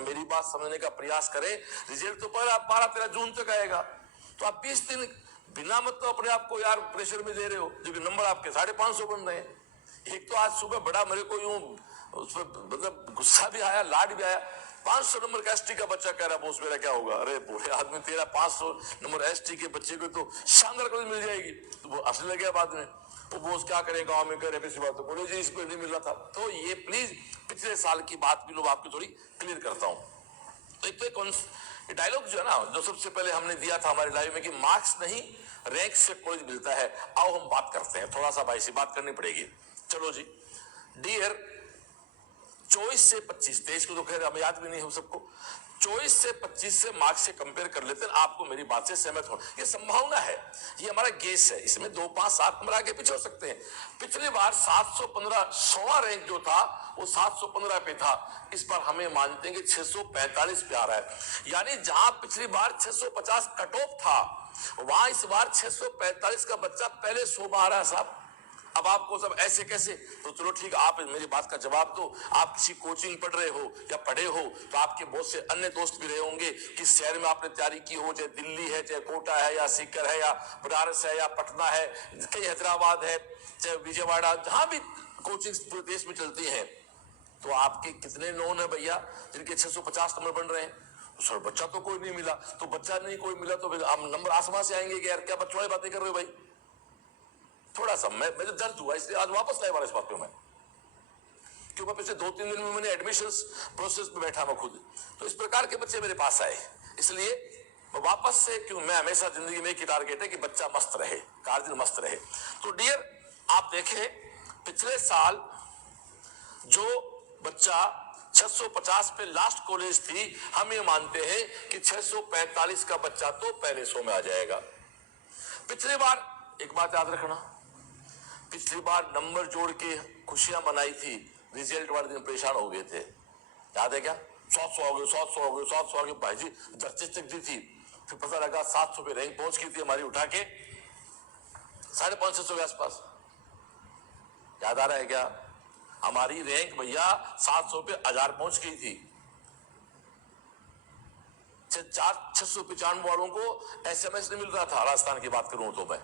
मेरी बात समझने का प्रयास करें। रिजल्ट तो 12-13 जून तक आएगा, तो आप 20 दिन बिना मतलब अपने आप को यार प्रेशर में दे रहे हो, जो कि नंबर आपके 550 बन रहे हैं। एक तो आज सुबह बड़ा मेरे को यूं मतलब गुस्सा भी आया, लाड भी आया। 500 नंबर का एसटी का बच्चा कह रहा है बोस मेरा क्या होगा। अरे बूढ़े आदमी, तेरा 500 नंबर एसटी के बच्चे को तो शानदार कॉलेज मिल जाएगी, तो वो हंसने लगे बाद में। वो बोस क्या करे, गांव में करे, किसी बात तो कॉलेज इस पर नहीं मिल रहा था। तो ये प्लीज पिछले साल की बात भी लोग आपकी थोड़ी क्लियर करता हूं। तो एक तो ये डायलॉग जो है ना, जो सबसे पहले हमने दिया था हमारे लाइव में कि मार्क्स नहीं रैंक से कॉलेज मिलता है। आओ हम बात करते हैं, थोड़ा सा भाई से बात करनी पड़ेगी। चलो जी, डियर 24 से 25, 23 को तो खैर हमें याद भी नहीं हो सबको, 24 से 25 से मार्क्स से कंपेयर कर लेते हैं। आपको मेरी बात से सहमत हो, ये संभावना है, ये हमारा गेस है। इसमें 2, 5, 7 नंबर आगे पीछे हो सकते हैं। पिछली बार 715 100वां रैंक जो था वो 715 पे था, इस बार हमें मानते हैं कि 645 पे आ रहा है। यानी जहां पिछली बार 650 कट ऑफ था, वहां इस बार 645 का बच्चा पहले 100 में आ रहा है साहब। अब आपको सब ऐसे कैसे, तो चलो ठीक, आप मेरी बात का जवाब दो। आप किसी कोचिंग पढ़ रहे हो या पढ़े हो, तो आपके बहुत से अन्य दोस्त भी रहे होंगे कि शहर में आपने तैयारी की हो, चाहे दिल्ली है, चाहे कोटा है, या सीकर है, या बनारस है, या पटना है, कहीं हैदराबाद है, चाहे विजयवाड़ा, जहां भी कोचिंग पूरे देश में चलती है। तो आपके कितने नोन है भैया जिनके 650 नंबर बन रहे हैं? तो सर बच्चा तो कोई नहीं मिला। तो बच्चा नहीं कोई मिला तो फिर हम नंबर आसमान से आएंगे कि यार क्या बच्चों वाली बातें कर रहे हो भाई। थोड़ा सा मैं जो दर्द हुआ इसलिए आज वापस लाए वाला इस बात पे मैं, क्योंकि पिछले 2-3 दिन में मैंने एडमिशंस प्रोसेस में बैठा मैं खुद, तो इस प्रकार के बच्चे मेरे पास आए, इसलिए मैं वापस से, क्यों मैं हमेशा जिंदगी में एक ही टारगेट है कि बच्चा मस्त रहे, कार्य मस्त रहे। तो डियर आप देखें पिछले साल जो बच्चा 650 पे लास्ट कॉलेज थी, हम ये मानते हैं कि 645 का बच्चा तो पहले 100 में आ जाएगा। पिछली बार एक बात याद रखना, पिछली बार नंबर जोड़ के खुशियां मनाई थी, रिजल्ट वाले दिन परेशान हो गए थे, याद है क्या? 700 हो गए, 700 हो गए, 700 हो गए, भाई जी दर्ज तक दी थी। फिर पता लगा 700 पे रैंक पहुंच गई थी हमारी, उठा के 550 के आसपास। याद आ रहा है क्या? हमारी रैंक भैया 700 पे 1000 पहुंच गई थी। 695 वालों को SMS नहीं मिल रहा था, राजस्थान की बात करूं तो मैं,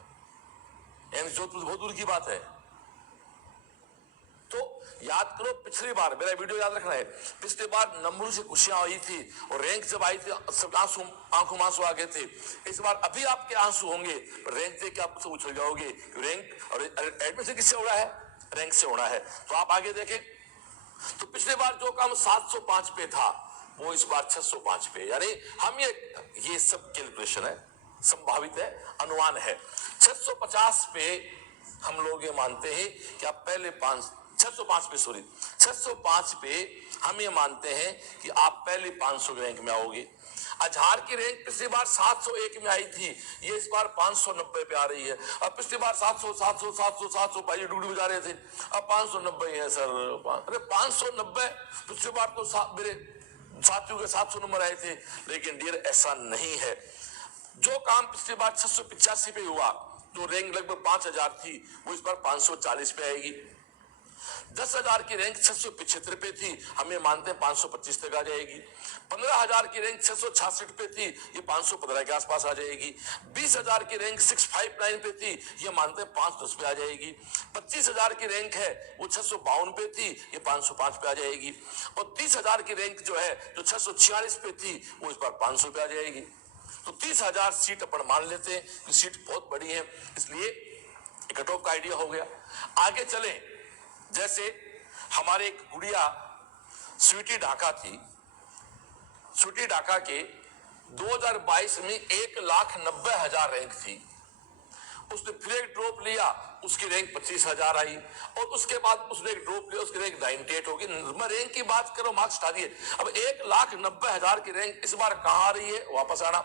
जोधपुर बहुत दूर की बात है। तो याद करो पिछली बार, मेरा वीडियो याद रखना है, पिछली बार नंबरों से खुशियां आई थी और रैंक जब आई थी सब आंखों में आंसू आ गए थे। इस बार अभी आपके आंसू होंगे, रैंक देख के आप सब उछल जाओगे। रैंक और एडमिशन किससे हो रहा है? रैंक से होना है। तो आप आगे देखें, तो पिछले बार जो काम 705 पे था वो इस बार 605 पे, यानी हम ये सब कैलकुलेशन है, संभावित है, अनुमान है। 650 पे हम लोग ये मानते हैं कि आप पहले 605 पे 605 पे हम ये मानते हैं कि आप पहले 500 रैंक में आओगे। आधार की रैंक पिछली बार 701 में आई थी, ये इस बार 590 पे आ रही है। अब पिछली बार 700 भाई डूडी बजा रहे थे, अब 590 है सर। अरे 590, पिछली बार तो मेरे साथियों के 700 नंबर आए थे, लेकिन डियर ऐसा नहीं है। जो काम पिछली बार 685 पे हुआ, जो रैंक लगभग 5000 थी, वो इस बार 540 पे आएगी। 10,000 की रैंक 675 पे थी, हम ये मानते हैं 525 तक आ जाएगी। 15,000 की रैंक 666 पे थी, ये 515 के आसपास आ जाएगी। 20,000 की रैंक 659 पे थी, ये मानते हैं 510 पे आ जाएगी। 25,000 की रैंक है वो 652 पे थी, ये 505 पे आ जाएगी। और 30,000 की रैंक जो है जो 646 पे थी, वो इस बार 500 पे आ जाएगी। तो 30,000 सीट अपन मान लेते हैं कि सीट बहुत बड़ी है, इसलिए कट ऑफ का आइडिया हो गया। आगे चले, जैसे हमारे एक गुड़िया स्वीटी ढाका थी, स्वीटी ढाका के 2022 में 1,90,000 रैंक थी। उसने फिर एक ड्रॉप लिया, उसकी रैंक 25,000 आई, और उसके बाद उसने एक ड्रॉप लिया, उसकी रैंक 98 होगी। मैं रैंक की बात करो, मार्क्स हटा दिए। अब 1,90,000 की रैंक इस बार कहां आ रही है? वापस आना,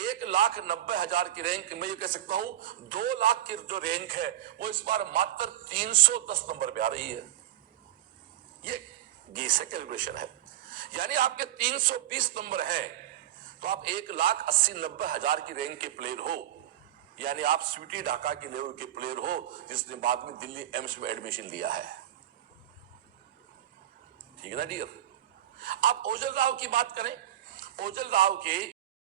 1,90,000 की रैंक मैं ये कह सकता हूं 2 लाख की जो रैंक है वो इस बार मात्र 310 नंबर पे आ रही है। ये गेस है, कैलकुलेशन है। यानी आपके 320 नंबर है तो आप 1,80,90,000 की रैंक के प्लेयर हो, यानी आप स्वीटी ढाका के लेवल के प्लेयर हो, जिसने बाद में दिल्ली एम्स में एडमिशन लिया है। ठीक है ना डियर? आप ओजल राव की बात करें, ओजल राव की